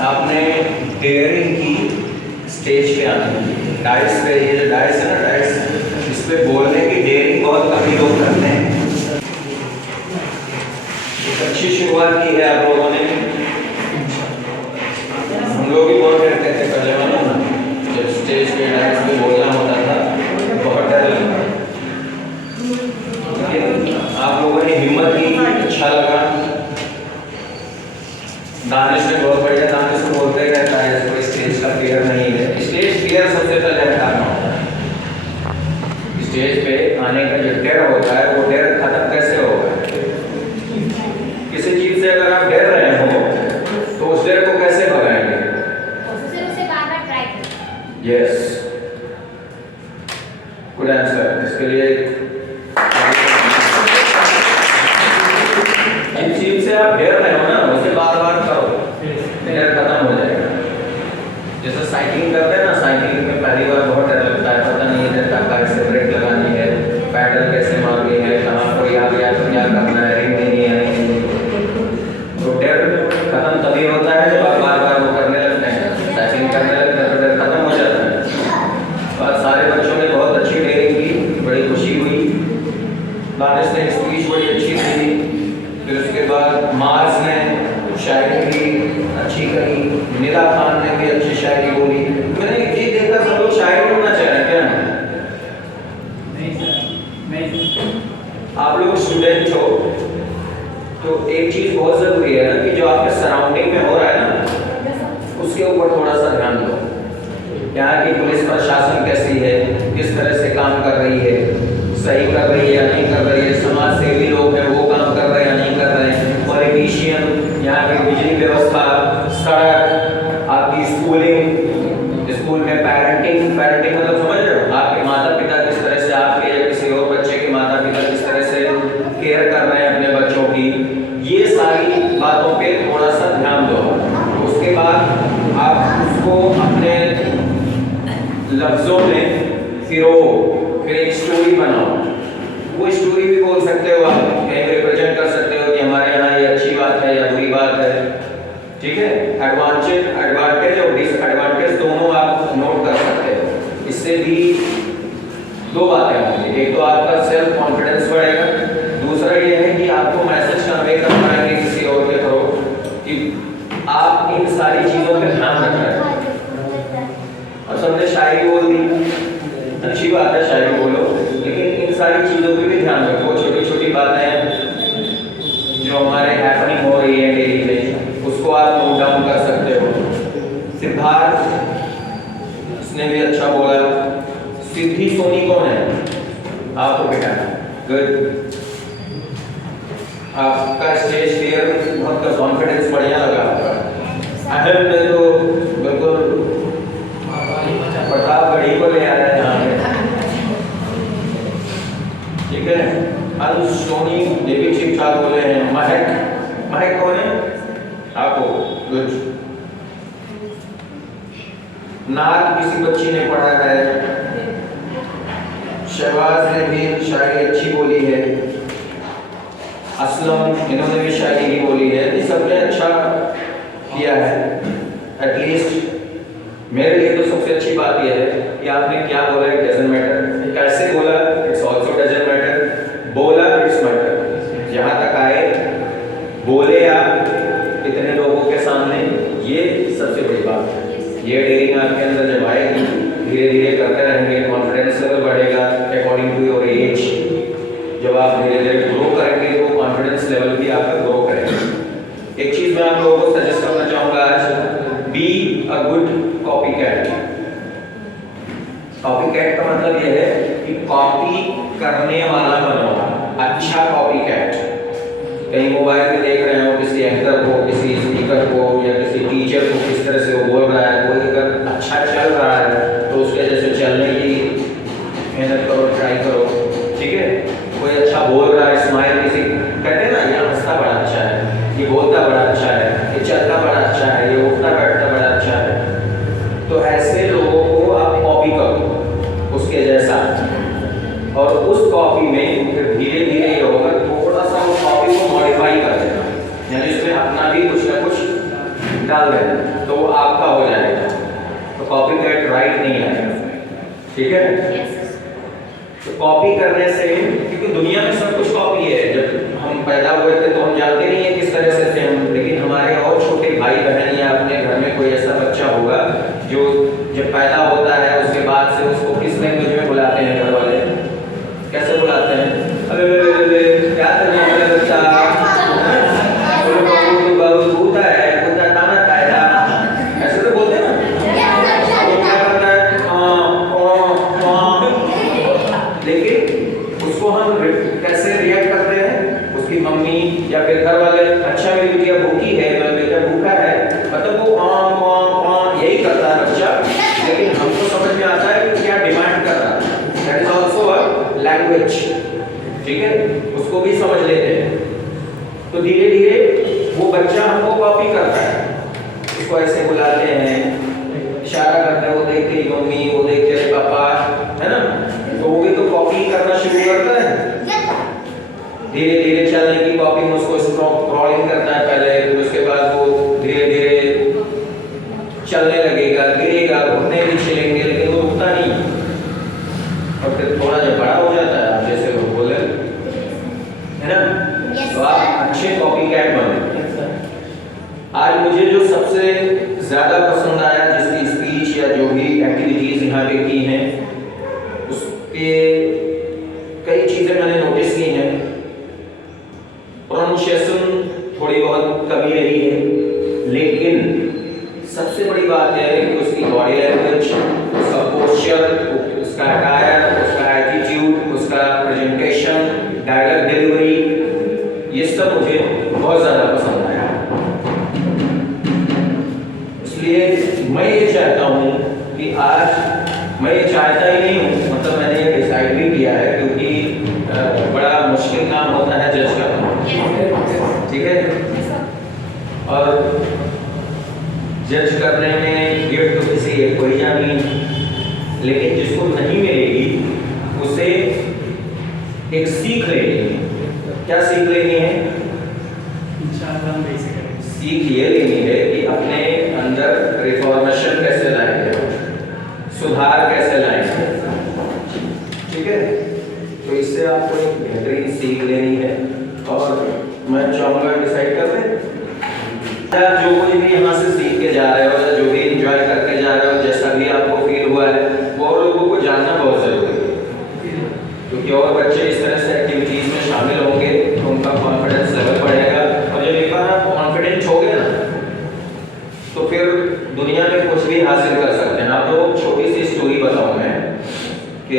आपने डेयरिंग की स्टेज पे आना। डाइस पे, ये जो डाइस है ना, डाइस, इस पे बोलने की डेयरिंग बहुत कम ही लोग करते हैं। एक अच्छी शुरुआत की है आप लोगों ने। हम लोग भी बहुत डरते थे पहले वाला, जब स्टेज पे डांस पे बोलना होता था बहुत डर लगता था। आप लोगों ने हिम्मत की, अच्छा लगा। दानिश ने बहुत बढ़िया, दानिश को बोलते रहता है कोई स्टेज का फियर नहीं है। स्टेज फियर सबसे पहले हटाना होता है। स्टेज पे आने का जो डर होता है वो डर खत्म कैसे होगा? किसी चीज से अगर आप डर रहे हो तो उस डर को कैसे भगाएंगे? Yes, good answer. इसके लिए जिस चीज से आप डर रहे हो ना उसे बार बार करो। डर खत्म हो जाएगा। जैसे साइकिलिंग करते हैं ना, साइकिलिंग में पहली बार बहुत डर लगता है, पता नहीं रहता कैसे ब्रेक लगानी है, पैडल कैसे मारनी है, कहाँ पर आ गया तो क्या करना है, रिंग नहीं है। तो डर खत्म तभी होता है जब आप बार बार वो करने लगते हैं, साइकिलिंग करने लगते हैं तो डर खत्म हो जाता है। और सारे बच्चों ने बहुत अच्छी ट्रेनिंग की, बड़ी खुशी हुई। दानिश ने स्पीच बड़ी अच्छी दी, फिर उसके बाद मार्स ने शायरी भी अच्छी कही, निदा खान ने भी अच्छी शायरी बोली। मैंने एक चीज देखा, सब लोग शायर होना चाह रहे हैं क्या? आप लोग स्टूडेंट हो तो एक चीज बहुत जरूरी है ना कि जो आपके सराउंडिंग में हो रहा है ना, उसके ऊपर थोड़ा सा ध्यान दो। यहाँ की पुलिस प्रशासन कैसी है, किस तरह से काम कर रही है, सही कर रही है या नहीं कर रही है, समाज सेवी लोग हैं वो काम कर रहे हैं या नहीं कर रहे हैं, पॉलिटिशियन, यहाँ की बिजली व्यवस्था, सड़क, आपकी स्कूलिंग, स्कूल में पेरेंटिंग मतलब समझ रहे हो, आपके माता पिता किस तरह से आपके या किसी और बच्चे के माता पिता किस तरह से केयर कर रहे हैं अपने बच्चों की, ये सारी बातों पे थोड़ा सा ध्यान दो। उसके बाद आप उसको अपने लफ्जों में फिर एक स्टोरी बनाओ। वो स्टोरी भी बोल सकते हो, आप कहीं रिप्रेजेंट कर सकते हो कि हमारे यहाँ ये अच्छी बात है या बुरी बात है, ठीक है। एडवांटेज और डिसएडवांटेज दोनों आप नोट कर सकते हो। इससे भी दो बातें होंगी, एक तो आपका सेल्फ कॉन्फिडेंस बढ़ेगा, दूसरा ये है कि आपको मैसेज कन्वे कर पाएंगे किसी और के थ्रू कि आप इन सारी चीज़ों पे ध्यान रख रहे हैं। और सबने शायरी बोल दी, अच्छी बात है शायरी बोलो, लेकिन इन सारी चीज़ों पे भी ध्यान रखो। छोटी छोटी बातें जो हमारे हैपनिंग हो रही है डेली में, उसको आप नोट डाउन कर सकते हो। सिद्धार्थ, इसने भी अच्छा बोला। सिद्धि सोनी कौन है? आपको बेटा, गुड। आपका स्टेज फियर, बहुत कॉन्फिडेंस बढ़िया लगा आपका। अहम ने तो बिल्कुल प्रताप गढ़ी को ले आ रहा है यहाँ पे, ठीक है। अनुज सोनी ये भी ठीक ठाक बोले हैं। महक कौन है? आपको, गुड। नाथ किसी बच्ची ने पढ़ा है। शहबाज ने भी शायरी अच्छी बोली है। असलम, इन्होंने भी शायरी ही बोली है। ये सबने अच्छा किया है। एटलीस्ट मेरे लिए तो सबसे अच्छी बात यह है कि आपने क्या बोला इट डजंट मैटर, कैसे बोला इट्स ऑल्सो डजंट मैटर, बोला इट्स मैटर। जहाँ तक आए बोले आप इतने लोगों के सामने, ये सबसे बड़ी बात है। ये डेयरिंग आपके अंदर जब आएगी, धीरे धीरे करते रहेंगे, कॉन्फिडेंस लेवल बढ़ेगा अकॉर्डिंग टू योर एज। जब आप धीरे धीरे ग्रो करेंगे तो कॉन्फिडेंस लेवल भी आपका ग्रो करेगा। एक चीज़ मैं आप लोगों को सजेस्ट करना चाहूँगा आज, be a good copycat. Copycat का मतलब यह है कि कॉपी करने वाला बनो, अच्छा कॉपीकैट। कहीं मोबाइल में देख रहे हो किसी एंकर को, किसी स्पीकर को या किसी टीचर को किस तरह से वो बोल रहा है, कोई अगर अच्छा चल रहा है तो उसके जैसे चलने की मेहनत करो, ट्राई करो, ठीक है। कोई अच्छा बोल रहा है, स्माइल, किसी कहते हैं ना ये हंसता बड़ा अच्छा है, ये बोलता बड़ा अच्छा है, ये चलता बड़ा अच्छा है, ये उठता बैठता बड़ा अच्छा है, तो ऐसे लोगों को आप कॉपी करो उसके जैसा। और उस कॉपी में फिर धीरे धीरे ये होगा, थोड़ा सा उस कॉपी को मॉडिफाई कर देना, यानी उसमें अपना भी कुछ ना कुछ डाल देना, तो वो आपका हो जाएगा। तो कॉपी कैट राइट नहीं आएगा, ठीक है। तो कॉपी करने से, क्योंकि दुनिया में सब कुछ कॉपी है। जब हम पैदा हुए थे तो हम जानते नहीं है किस तरह से थे हम, लेकिन हमारे और छोटे भाई बहन या अपने घर में कोई ऐसा बच्चा होगा जो जब पैदा होता है उसके बाद से उसको किस लैंग्वेज में बुलाते हैं घर वाले, कैसे बुलाते हैं? अरे क्या करना है बच्चा, कूदा है, कूदा ताना तायदा, ऐसे तो बोलते हैं ना। वो क्या करता है? लेकिन उसको हम कैसे रिएक्ट करते हैं? उसकी मम्मी या फिर घर वाले, अच्छा मेरी बिटिया भूखी है, मेरा बेटा भूखा है, मतलब वो यही करता है बच्चा, लेकिन हमको समझ में आता है कि क्या डिमांड कर रहा है। That is also a language, ठीक है, उसको भी समझ लेते हैं। तो धीरे धीरे वो बच्चा हमको कॉपी करता है। उसको ऐसे बुलाते हैं, इशारा करते हैं, वो देखते ही मम्मी, वो देखते हैं पापा, है ना? तो वो भी तो कॉपी करना शुरू करता है, धीरे धीरे चलने की कॉपी में उसको क्रॉलिंग करता है पहले, फिर उसके बाद वो धीरे धीरे चलने लगेगा, गिरेगा, घुटने भी छिलेंगे, लेकिन वो रुकता नहीं। और फिर थोड़ा जब बड़ा हो जाता है, आप जैसे वो बोले, है ना? तो आप अच्छे कॉपी कैट बने। आज मुझे जो सबसे ज्यादा पसंद आया, जिसकी स्पीच या जो भी एक्टिविटीज यहाँ पे की हैं, उसके कई चीजें मैंने नोटिस की हैं। प्रोनाउंसिएशन थोड़ी बहुत कमी रही है, लेकिन सबसे बड़ी बात है कि उसकी बॉडी लैंग्वेज, उसका पोस्चर, उसका अटायर, उसका एटीट्यूड, उसका प्रेजेंटेशन, डायलॉग डिलीवरी, ये सब मुझे बहुत ज़्यादा पसंद आया। इसलिए मैं ये चाहता हूँ कि आज मैं ये चाहता ही नहीं हूँ, मतलब मैंने ये डिसाइड भी किया है, क्योंकि बड़ा मुश्किल काम होता है जज करना, ठीक है? और जज करने में गिफ्ट तो किसी एक को ही जानी, लेकिन जिसको नहीं मिलेगी उसे एक सीख लेनी है। क्या सीख लेनी है? सीख ये लेनी है कि अपने अंदर रिफॉर्मेशन कैसे लाएंगे, सुधार कैसे लाएंगे, ठीक है? तो इससे आपको एक बेहतरीन सीख लेनी है। और मैं चाहूँगा डिसाइड कर दें, जो कोई भी यहाँ से सीख के जा रहे हो या जो भी एंजॉय करके जा रहे हो, जैसा भी आपको फील हुआ है, वो और लोगों को जानना बहुत जरूरी है, क्योंकि और बच्चे इस तरह से एक्टिविटीज में शामिल होंगे तो उनका कॉन्फिडेंस लेवल बढ़ेगा। और जब एक बार आप कॉन्फिडेंट हो गए ना, तो फिर दुनिया में कुछ भी हासिल कर सकते हैं। आपको छोटी सी स्टोरी बताऊँ मैं कि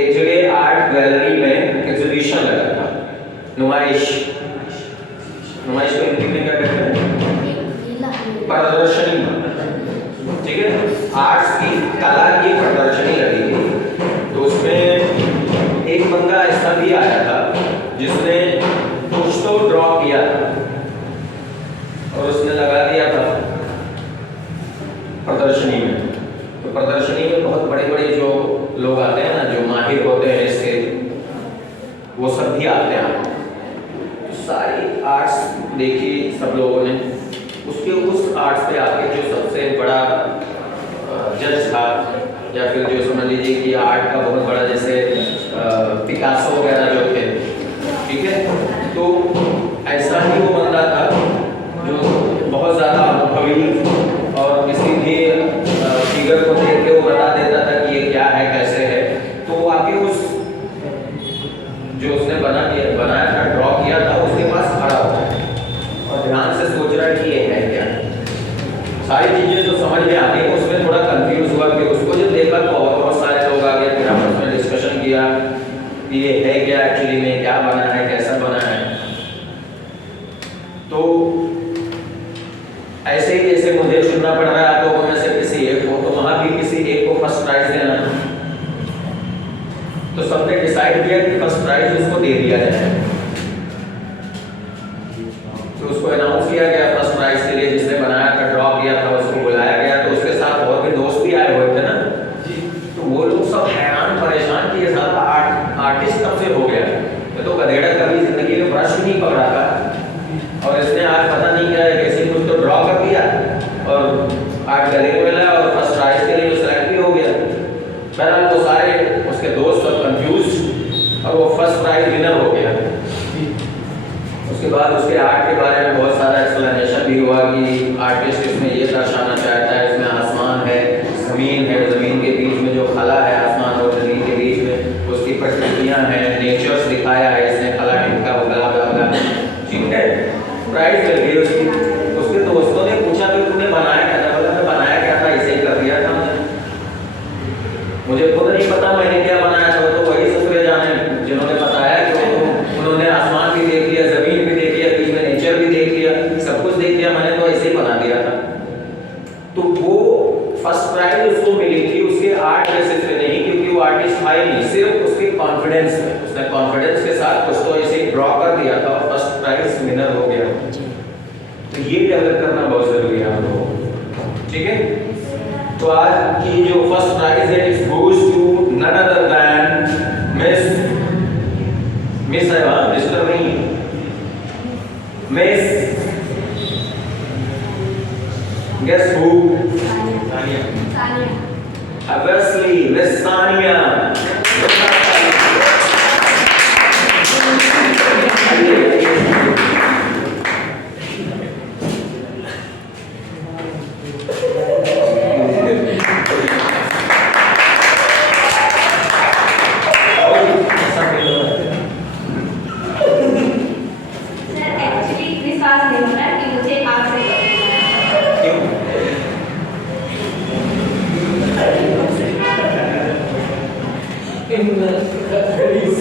एक जगह आर्ट गैलरी में एग्जीबिशन लगा था, नुमाइश को हिंदी में क्या कहते हैं? प्रदर्शनी, ठीक है? आर्ट्स की, कला की प्रदर्शनी लगी थी। तो उसमें एक बंदा ऐसा भी आया था जिसने कुछ तो ड्रॉ किया था और उसने लगा दिया था प्रदर्शनी में। तो प्रदर्शनी में बहुत बड़े बड़े जो लोग आते हैं ना, जो माहिर होते हैं इससे, वो सब भी आते हैं। सारी आर्ट्स देखी सब लोगों ने, उसके उस आर्ट्स पे आके जो सबसे बड़ा जज था, या फिर जो समझ लीजिए कि आर्ट का बहुत बड़ा, जैसे पिकासो वगैरह जो थे, ठीक है? तो ऐसा ही वो बंदा था जो बहुत ज़्यादा अनुभवी और किसी भी फिगर को देख के वो बता देता था कि ये क्या है, कैसे है। तो वो आके उस जो उसने बनाया था, ड्रॉ किया था, उसके पास खड़ा हुआ है और ध्यान से सोच रहा है कि ये है क्या। सारी चीजें तो समझ में आ गई, उसमें थोड़ा कंफ्यूज हुआ कि उसको जब देखा तो और बहुत सारे लोग आ गए, फिर आपस में डिस्कशन किया कि ये है क्या एक्चुअली में, क्या बना है, कैसा बना है। तो ऐसे ही जैसे मुझे चुनना पड़ रहा है आप लोगों में से किसी एक को, तो वहां भी किसी एक को फर्स्ट प्राइज देना है। तो सबने डिसाइड किया कि फर्स्ट प्राइज उसको दे दिया जाए। तो उसको अनाउंस किया गया फर्स्ट प्राइज के लिए, जिसने बनाया था, ड्रॉ किया था, उसको बुलाया गया। तो उसके साथ और भी दोस्त भी आए हुए थे ना, तो वो लोग सब हैरान परेशान कि ये सारा आर्टिस्ट कब से हो गया। ये तो गधेड़ा कभी जिंदगी में ब्रश नहीं पकड़ा था और इसने आज पता नहीं क्या है, कैसे कुछ तो ड्रॉ कर दिया और आर्ट गैलरी में लाया और फर्स्ट प्राइज के लिए सेलेक्ट भी हो गया। बहरहाल वो सारे उसके दोस्त सब कंफ्यूज और वो फर्स्ट प्राइज विनर हो गया। उसके बाद उसके आर्ट के बारे में बहुत सारा एक्सप्लेनेशन भी हुआ कि आर्टिस्ट इसमें ये दर्शाना चाहता है, इसमें आसमान है, ज़मीन के बीच में जो खला है, आसमान और ज़मीन के बीच में उसकी प्रकृतियाँ हैं, नेचर्स दिखाया है इसने, खला टिक्का वगैरह, ठीक है? प्राइज मिल गई उसके दोस्तों ने पूछा कि तूने बनाया क्या था? बोला मैं बनाया क्या था, इसे ही कर दिया था मुझे खुद नहीं पता मैंने क्या बनाया था। तो वही ससुरे जाने जिन्होंने बताया कि उन्होंने आसमान भी देख लिया, जमीन भी देख लिया, बीच में नेचर भी देख लिया, सब कुछ देख लिया, मैंने तो ऐसे ही बना दिया था। तो वो फर्स्ट प्राइज उसको मिली थी उसके आर्ट बेसिस पे नहीं, क्योंकि वो आर्टिस्ट था ही नहीं, सिर्फ उसके कॉन्फिडेंस में। उसने कॉन्फिडेंस के साथ कुछ तो ऐसे ड्रॉ कर दिया था और फर्स्ट प्राइज विनर हो गया। तो ये डेवलप करना बहुत जरूरी है आप लोगों को, ठीक है। तो आज की जो फर्स्ट प्राइज है it goes to none other than miss है वहां मिस्टर नहीं miss guess who obviously Miss Sania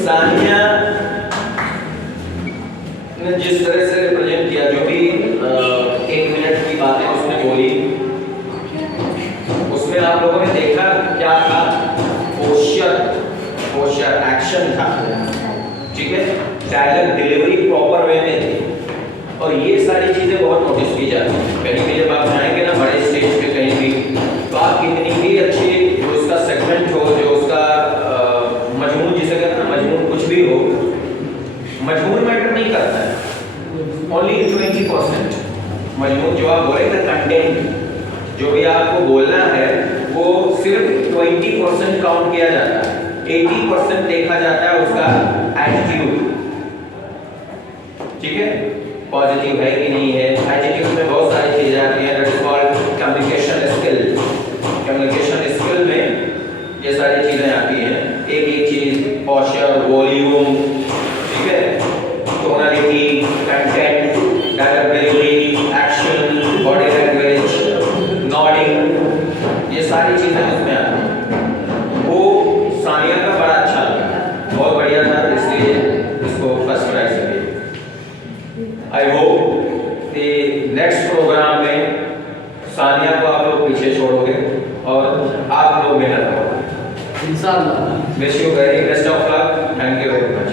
Sania ने जिस तरह से रिप्रेजेंट किया, जो भी 1 मिनट की बातें उसने बोली, उसमें आप लोगों ने देखा क्या था, पोस्चर एक्शन था, ठीक है, डायलॉग डिलीवरी प्रॉपर वे में थी। और ये सारी चीजें बहुत नोटिस की जाती हैं। कहीं भी जब आप जाएंगे ना बड़े स्टेज पे कहीं भी, तो आप कितनी भी अच्छी जो उसका सेगमेंट हो, जो उसका मजमून जिसे कहते हैं ना, मजमून कुछ भी हो, मजमून मैटर नहीं करता है, ओनली 20%। मजमून जो आप बोले थे, कंटेंट जो भी आपको बोलना है वो सिर्फ 20% काउंट किया जाता है, 80% देखा जाता है उसका एटीट्यूड, ठीक है, पॉजिटिव है कि नहीं है। एटीट्यूड में बहुत सारी चीजें आती हैं, that is called communication skill. Communication skill में ये सारी चीजें आती हैं, एक एक चीज, पोस्चर, वॉल्यूम, ठीक है, tonality, content, dialogue delivery, action, body language, nodding, ये सारी चीजें उसमें आती हैं। वो सानिया का बड़ा अच्छा लगा, बहुत बढ़िया था, इसलिए इसको फर्स्ट प्राइज मिली। आई होप कि नेक्स्ट प्रोग्राम में सानिया को आप लोग पीछे छोड़ोगे और आप लोग मेहनत करोगे। इंशाल्लाह। Wish you very best of luck. Thank you very much.